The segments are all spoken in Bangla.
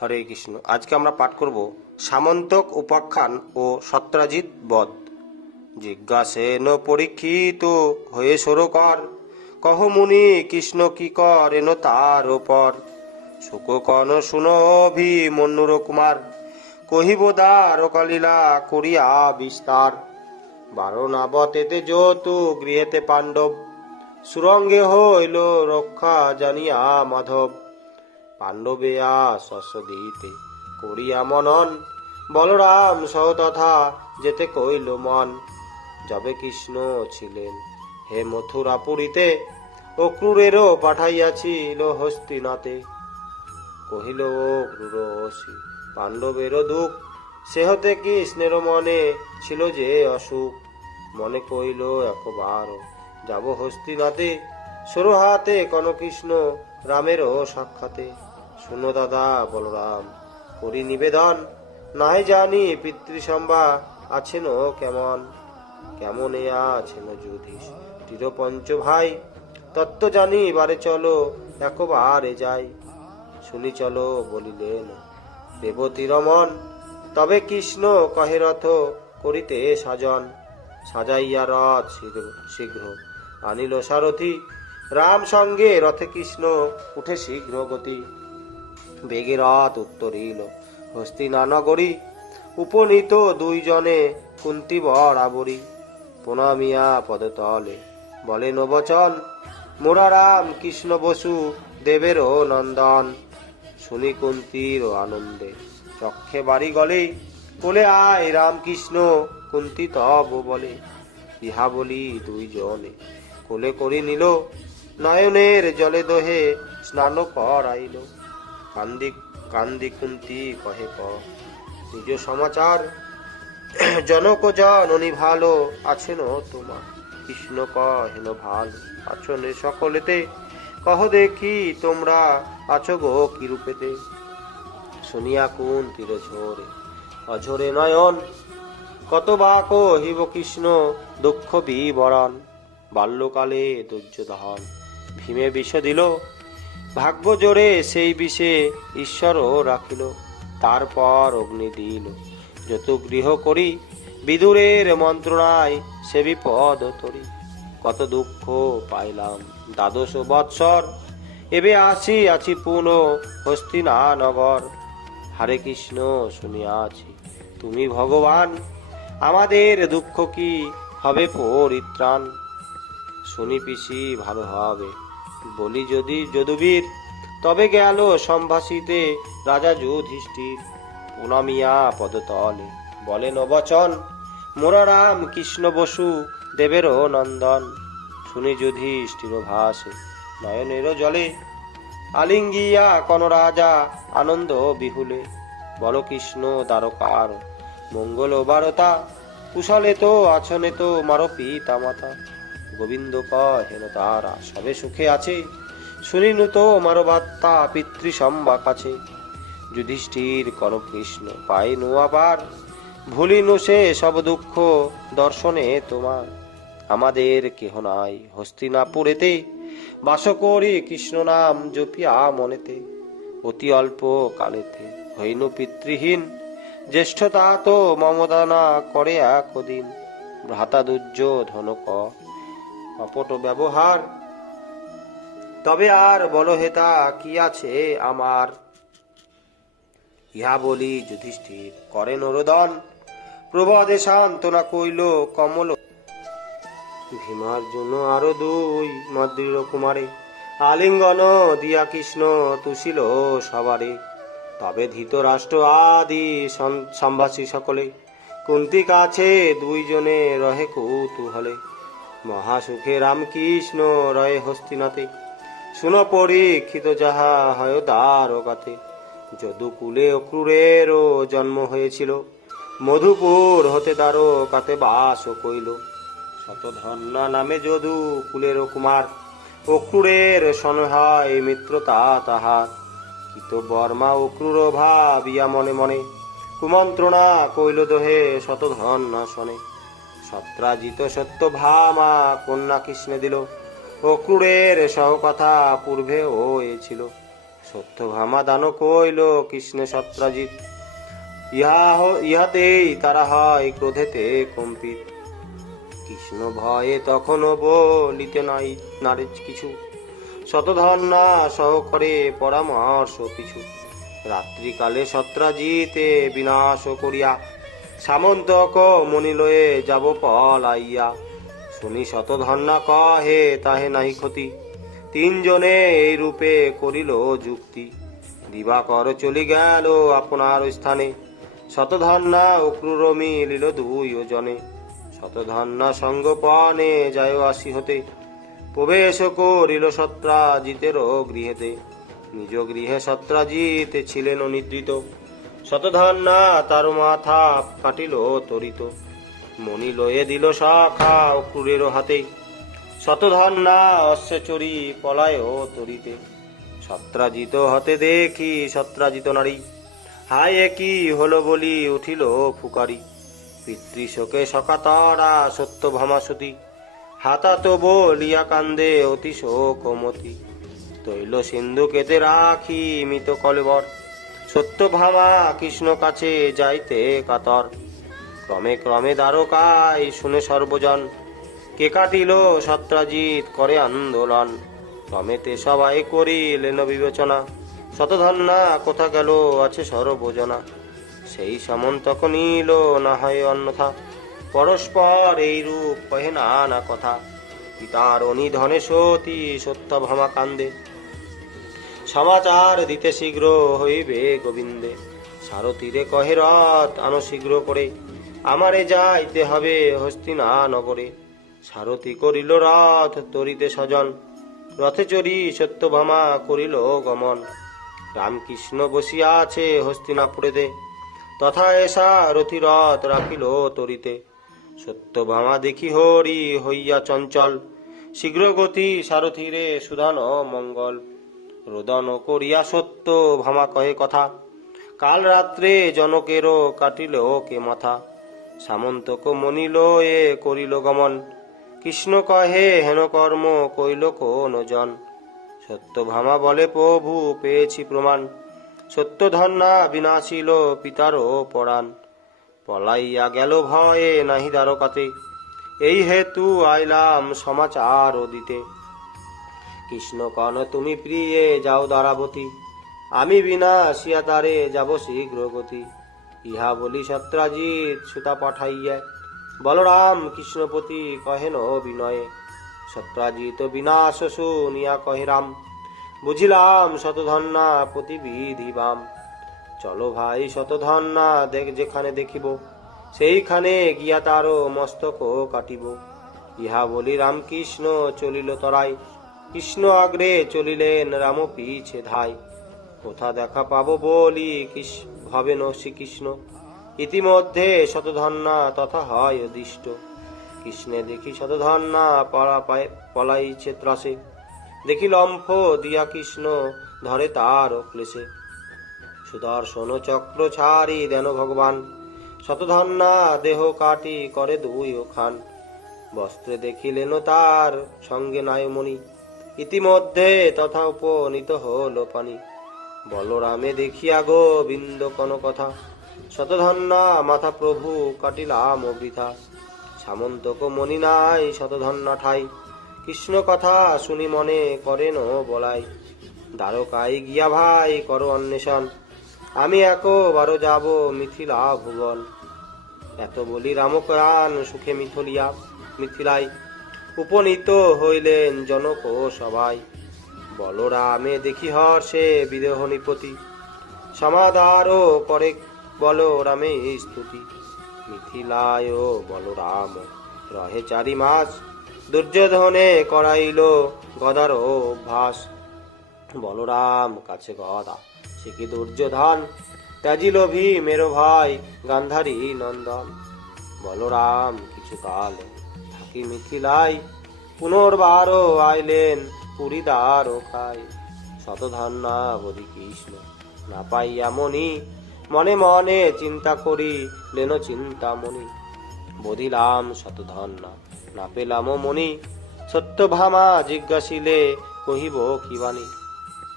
হরে কৃষ্ণ। আজকে আমরা পাঠ করব সামন্তক উপাখ্যান ও সত্রাজিৎ বধ। জিজ্ঞাসেন পরীক্ষিত হয়ে সরকর, কহ মুনি কৃষ্ণ কি করেন তার ওপর। শুককন শুনভি মন্নুর কুমার, কহিব দ্বারকালীলা করিয়া বিস্তার। বারণাবতেতে যতু গৃহেতে পাণ্ডব, সুরঙ্গে হইল রক্ষা জানিয়া মাধব। পাণ্ডবেয়া শস্য দিতে করিয়া মনন, বলরাম সহ তথা যেতে কইল মন। যবে কৃষ্ণ ছিলেন হে মথুরাপুরীতে, অক্রূরেরও পাঠাইয়াছিল হস্তিনাতে। কহিল ও ক্রূরসী পাণ্ডবেরও দুঃখ, সে হতে কৃষ্ণের মনে ছিল যে অসুখ। মনে কইল একবার যাব হস্তিনাতে, সরু হাতে কনকৃষ্ণ রামেরও সাক্ষাতে। শুনো দাদা বলরাম করি নিবেদন, নাই জানি পিতৃসম্ভা আছেন কেমন। কেমন আছেন যুধিষ্ঠির পঞ্চ ভাই, তত্ত্ব জানি বারে চলো একবারে যাই। শুনি চলো বলিলেন দেবতী রমন, তবে কৃষ্ণ কহে রথ করিতে সাজন। সাজাইয়া রথ শীঘ্র আনিল সারথি, রাম সঙ্গে রথে কৃষ্ণ উঠে শীঘ্র গতি। বেগে রথ উত্তরিল হস্তিনা নগরী, উপনীত দুইজনে কুন্তি বরাবরী। প্রণামিয়া পদতলে বলেন বচন, মোরা রাম কৃষ্ণ বসু দেবেরও নন্দন। শুনি কুন্তির আনন্দে চক্ষে বাড়ি গলে, কোলে আয় রামকৃষ্ণ কুন্তি তব বলে। ইহা বলি দুইজনে কোলে করি নিল, নয়নের জলে দোহে স্নান করাইল। কান্দি কান্দি কুন্তি কহে ক নিজ সমাচার, জনক জননী ভালো আছেন তোমার। কৃষ্ণ কহেন ভালো আছো নে সকলেতে, কহ দেখি তোমরা আছো গো কি রূপেতে। শুনিয়া কুন্তির ঝরে অঝরে নয়ন, কত বা কহিব কৃষ্ণ দুঃখ বিবরণ। বাল্যকালে দুর্যোধন ভীমে বিষ দিল, ভাগ্য জোরে সেই বিষে ঈশ্বরও রাখিল। তারপর অগ্নি দিল যত গৃহ করি, বিদুরের মন্ত্রণায় সে বিপদ তরি। কত দুঃখ পাইলাম দ্বাদশ বৎসর, এবে আসি আছি পুনঃ হস্তিনা নগর। হরে কৃষ্ণ শুনিয়াছি তুমি ভগবান, আমাদের দুঃখ কি হবে পরিত্রাণ। শুনি পিসি ভালো হবে বলি যদি যদুবীর, তবে গেল সম্ভাষিতে রাজা যুধিষ্ঠির। প্রণামিয়া পদতলে বলেন বচন, মোরা রাম কৃষ্ণ বসু দেবেরও নন্দন। শুনি যুধিষ্ঠির ভাসে নয়নেরও জলে, আলিঙ্গিয়া কন রাজা আনন্দ বিহুলে। বল কৃষ্ণ দ্বারকার মঙ্গল বারতা, কুশলে তো আছনে তো মারো পিতা মাতা। গোবিন্দ কহেন তারা সবে সুখে আছে, শুনিনু তো মারো বার্তা পিতৃসম্ভা কাছে। যুধিষ্ঠির কর কৃষ্ণ পাইনু আবার, ভুলিনু সে সব দুঃখ দর্শনে তোমার। আমাদের কেহ নাই হস্তিনাপুরেতে, বাস করি কৃষ্ণ নাম জপিয়া মনেতে। অতি অল্প কালেতে হইনু পিতৃহীন, জ্যেষ্ঠতা তো মমদানা করে একদিন। ভ্রাতা দুর্যোধন অপট ব্যবহার, তবে আর বল হেতা কি আছে আমার। ইহা বলি যুধিষ্ঠির করেন রোদন, প্রবদে সান্ত্বনা কইল কমল। ভীমার্জুন আরো দুই মদ্রির কুমারে, আলিঙ্গন দিয়া কৃষ্ণ তুষিল সবারে। তবে ধৃতরাষ্ট্র আদি সম্ভাষী সকলে, কুন্তি কাছে দুইজনে রহে কৌতূহলে। মহাসুখে রামকৃষ্ণ রয়ে হস্তিনাতে, শুনো পরীক্ষিত যাহা হয় দ্বারকাতে। যদুকুলে অক্রূরেরও জন্ম হয়েছিল, মধুপুর হতে দ্বারকাতে বাস কইল। শতধন্বা নামে যদু কুলের কুমার, অক্রূরের সনহায় মিত্রতা তাহার। কিত বর্মা অক্রূর ভাবিয়া মনে মনে, কুমন্ত্রণা কইল দোহে শতধন্বা শনে। সত্রাজিত সত্য ভামা কন্যা কৃষ্ণে দিল, অক্রূরের সহ কথা পূর্বে হয়েছিল। সত্যভামা দান কইল কৃষ্ণে সত্রাজিৎ, ইহাতেই তারা হয় ক্রোধেতে কম্পিত। কৃষ্ণ ভয়ে তখনও বলিতে নাই নারে কিছু, শতধন্যা সহকরে পরামর্শ পিছু। রাত্রিকালে সত্রাজিতে বিনাশ করিয়া, সামন্তক মণি লয়ে যাব পলাইয়া। শুনি শতধন্যা কহে তাহে নাহি ক্ষতি, তিনজনে এই রূপে করিল যুক্তি। দিবাকর চলি গেল আপনার স্থানে, শতধন্যা ও ক্রূর মিলিল দুই জনে। শতধন্যা সঙ্গপনে যায় আসি হতে, প্রবেশ করিল সত্রাজিতের গৃহেতে। নিজ গৃহে সত্রাজিৎ ছিলেন নিদ্রিত, শতধন্যা তার মাথা কাটিল তরিত। মণি লয়ে দিল শাখা ও ক্রূরের হাতে, শতধন্যা অশ্বে চড়ি পলায় তরিতে। সত্রাজিত হতে দেখি সত্রাজিত নারী, হায় কি হলো বলি উঠিল ফুকারি। পিতৃশোকে সকাতরা সত্যভামা সতী, হাতাতো বলিয়া কান্দে অতি শোকমতি। তৈল সিন্ধু কেতে রাখি মিত কলেবর, সত্যভামা কৃষ্ণ কাছে যাইতে কাতর। ক্রমে ক্রমে দ্বারকায় শুনে সর্বজন, কে কাটিল সত্রাজিৎ করে আন্দোলন। ক্রমেতে সবাই করিলেন বিবেচনা, শতধন্যা কোথা গেল আছে সর্বজনা। সেই সামন্তক নিল না হয় অন্যথা, পরস্পর এই রূপ কহে নানা কথা। পিতার অনিধনে সতী সত্যভামা কান্দে, সমাচার দিতে শীঘ্র হইবে গোবিন্দে। সারথীরে কহে রথ আনো শীঘ্র করে, আমারে যাইতে হবে হস্তিনা নগরে। সারথি করিল রথ তরিতে স্বজন, রথে চড়ি সত্যভামা করিল গমন। রামকৃষ্ণ বসিয়া আছে হস্তিনাপুরেতে, তথা এসা রথি রথ রাখিল তরিতে। সত্যভামা দেখি হরি হইয়া চঞ্চল, শীঘ্র গতি সারথিরে সুধান মঙ্গল। রোদন করিয়া সত্যভামা কহে কথা, কাল রাত্রে জনকেরও কাটিল কে মাথা। সামন্তক মণি লয়ে করিল গমন, কৃষ্ণ কহে হেন কর্ম কইল কোন জন। সত্যভামা বলে প্রভু পেয়েছি প্রমাণ, সত্যধন্যা বিনাশিল পিতারও পরাণ। পলাইয়া গেল ভয়ে নাহি দ্বারকাতে, এই হেতু আইলাম সমাচার দিতে। কৃষ্ণ কন তুমি প্রিয়ে যাও দ্বারাবতী, আমি বিনাশিয়া তারে যাব শীঘ্র গতি। ইহা বলি সত্রাজিৎ সুতা পাঠাইয়া, বলরাম কৃষ্ণপতি কহেন বিনয়ে। সত্রাজিৎ বিনাশ শুনিয়া কহে রাম, বুঝিলাম শতধন্যা প্রতিবিধি বাম। চলো ভাই শতধন্যা দেখ যেখানে দেখিব, সেইখানে গিয়া তারও মস্তক কাটিব। ইহা বলি রামকৃষ্ণ চলিল তরাই, কৃষ্ণ আগ্রে চলিলেন রাম পিছে ধাই। কোথা দেখা পাব বলি ভাবেন শ্রীকৃষ্ণ, ইতিমধ্যে শতধন্যা তথা হয় অদিষ্ট। কৃষ্ণে দেখি শতধন্যা পলাইছে ত্রাসে, দেখি লম্ফ দিয়া কৃষ্ণ ধরে তার ক্লেশে। সুদর্শন চক্র ছাড়ি দেন ভগবান, শতধন্যা দেহ কাটি করে দুই খান। বস্ত্রে দেখিলেন তার সঙ্গে নায়মণি, ইতিমধ্যে তথা উপনীত হল পানি। বলরামে দেখিয়া গোবিন্দ কোন কথা, শতধন্যা মাথা প্রভু কাটিলাম বৃথা। সামন্তক মণি নাই শতধন্যা ঠাই, কৃষ্ণ কথা শুনি মনে করেন বলাই। দ্বারকায় গিয়া ভাই করো অন্বেষণ, আমি একবারও যাব মিথিলা ভুবন। এত বলি রামপ্রাণ সুখে মিথিলায় উপনীত হইলেন জনক সবাই। বলরামে দেখি হর্ষে বিদেহ নিপতি, সমাদার করে বলরামে স্তুতি। মিথিলায় বলরাম রহে 4 মাস, দুর্যোধনে করাইল গদার অভ্যাস। বলরাম কাছে গদা শিখি দুর্যোধন, ত্যাজিল ভীমের ভাই গান্ধারী নন্দন। বলরাম কিছু কাল থাকি মিথিলায়, পুনর্বার আইলেন পুরী দ্বারকায়। শতধন্যা বলি কৃষ্ণ না পাইয়া মণি, মনে মনে চিন্তা করি লেন চিন্তামণি। বধিলাম শতধন্যা না পেলাম মণি, সত্যভামা জিজ্ঞাসিলে কহিব কি বাণী।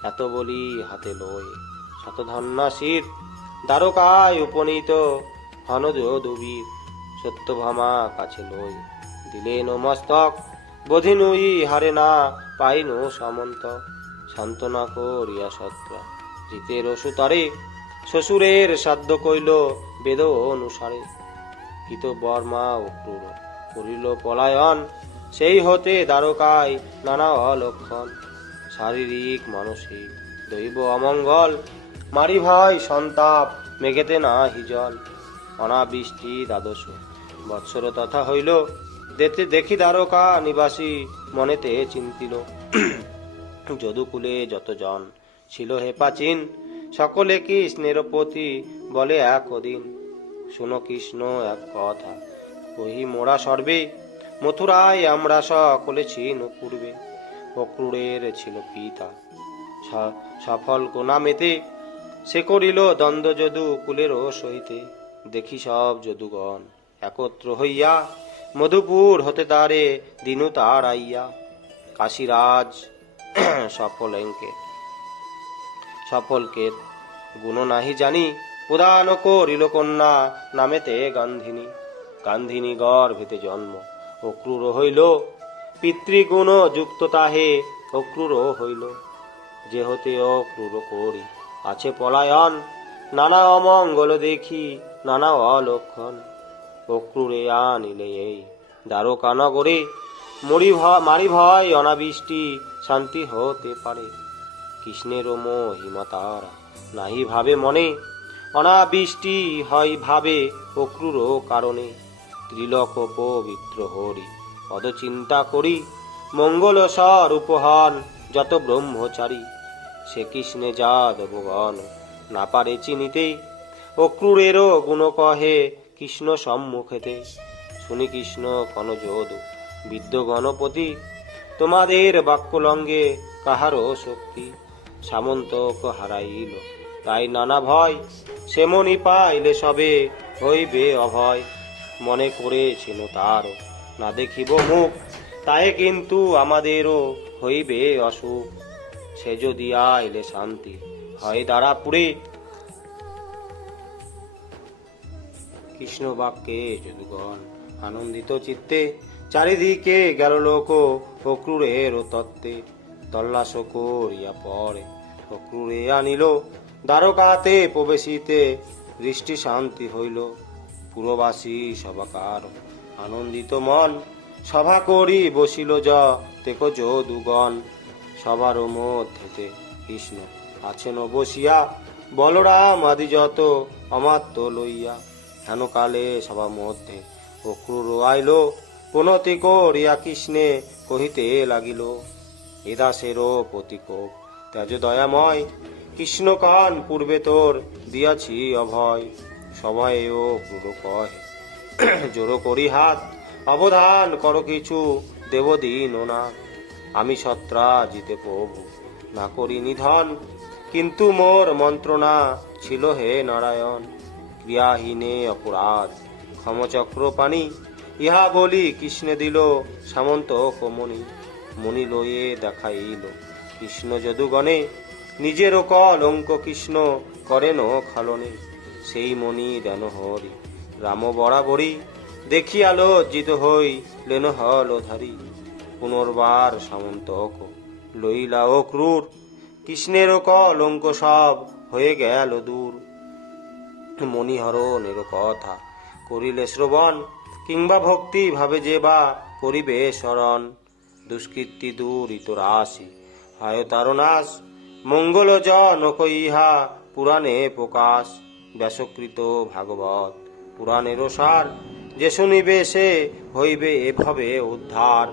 এত বলি হাতে লয়ে শতধন্যাসীর দ্বারকায় উপনীত হনদবীর সত্যভামা কাছে লই দিলেন মস্তক বোধিনুই হারে না পাইনু সামন্ত সান্ত্বনা করিয়া সত্রা জিতের সুতারে শ্বশুরের সাধ্য কইল বেদ অনুসারে হিত বর্মা অক্রূর করিল পলায়ন সেই হতে দ্বারকায় নানা অলক্ষণ শারীরিক মানসিক দৈব অমঙ্গল মারি ভয় সন্তাপ মেঘেতে না হিজল অনাবৃষ্টি দ্বাদশ বৎসর তথা হইল দেখি দ্বারকা নিবাসী মনেতে চিন্তিল যদুকুলে যতজন ছিল হে প্রাচীন সকলে কৃষ্ণের প্রতি বলে একদিন শুনো কৃষ্ণ এক কথা কহি মোরা সর্বে মথুরায় আমরা সকলে ছিনু পূর্বে অক্রূরের ছিল পিতা সফল কোনামেতে সে করিল দ্বন্দ্ব যদু কুলেরও সহিতে দেখি সব যদুগণ একত্র হইয়া মধুপুর হতে তারে দিনু তার আইয়া কাশীরাজ সফলকে গুণ নাহি জানি প্রদান করিল কন্যা নামেতে গান্ধিনী গান্ধিনী গর্ভেতে জন্ম অক্রূর হইল পিতৃগুণ যুক্ত তাহে অক্রূর হইল যে হতে অক্রূর করি আছে পলায়ন নানা অমঙ্গল দেখি নানা অলক্ষণ অক্রূরে আনিলে এই দ্বারকা নগরে মারি ভয় অনাবৃষ্টি শান্তি হতে পারে কৃষ্ণের মহিমা তারা নাহি ভাবে মনে অনাবৃষ্টি হয় ভাবে অক্রূর কারণে ত্রিলোক পবিত্র হরি পদ চিন্তা করি মঙ্গল স্বরূপ হন যত ব্রহ্মচারী সে কৃষ্ণে যা দেবগণ না পারে চিনিতে অক্রূরেরও গুণ কহে কৃষ্ণ সম্মুখেতে শুনি কৃষ্ণ কনযোদ বিদ্য গণপতি তোমাদের বাক্যলঙ্গে কাহারও শক্তি সামন্তক হারাইল তাই নানা ভয় সেমনি পাইলে সবে হইবে অভয় মনে করেছিল তার না দেখিব মুখ তাই কিন্তু আমাদেরও হইবে অসুখ সে যদি আইলে শান্তি হয় দ্বারাপুরে কৃষ্ণ বাক্যে যদুগণ আনন্দিত চিত্তে চারিদিকে গেল লোক অক্রূরের তত্ত্বে তল্লাশ করিয়া পরে অক্রূরে আনিল দ্বারকাতে প্রবেশিতে দৃষ্টি শান্তি হইল পুরবাসী সবাকার আনন্দিত মন সভা করি বসিল তেক যদুগণ সবার মধ্যেতে কৃষ্ণ আছেন বসিয়া বলরাম আদি যত অমাত্য লইয়া হেনকালে সভা মধ্যে অক্রূর আইল পুনতি করিয়া কৃষ্ণে কহিতে লাগিল এ দাসেরও প্রতিকোপ তেজ দয়াময় কৃষ্ণ কান পূর্বে তোর দিয়াছি অভয় সভয়ে অক্রূর কহে জোর করি হাত অবধান কর কিছু দেব দিন না আমি সত্রা জিতে প্রভু না করি নিধন কিন্তু মোর মন্ত্রণা ছিল হে নারায়ণ ক্রিয়াহীনে অপরাধ ক্ষমচক্র পানি ইহা বলি কৃষ্ণে দিল সামন্ত কমনি মণি লয়ে দেখাইল কৃষ্ণ যদুগণে নিজের কলঙ্ক কৃষ্ণ করেন খালনে সেই মণি দেন হরি রাম বরাবরই দেখিয়া লজ্জিত হই লেন হল ধারি পুনর্বার সামন্তক লইলা অক্রূর কৃষ্ণের কলঙ্ক সব হয়ে গেল দূর মণিহরণের কথা করিলে শ্রবণ কিংবা ভক্তি ভাবে যে বা করিবে শরণ দুষ্কৃতি দূরিত রাশি হায় তার নাশ মঙ্গল জনক ইহা পুরাণে প্রকাশ ব্যাসকৃত ভাগবত পুরাণের সার যে শুনিবে সে হইবে এভাবে উদ্ধার।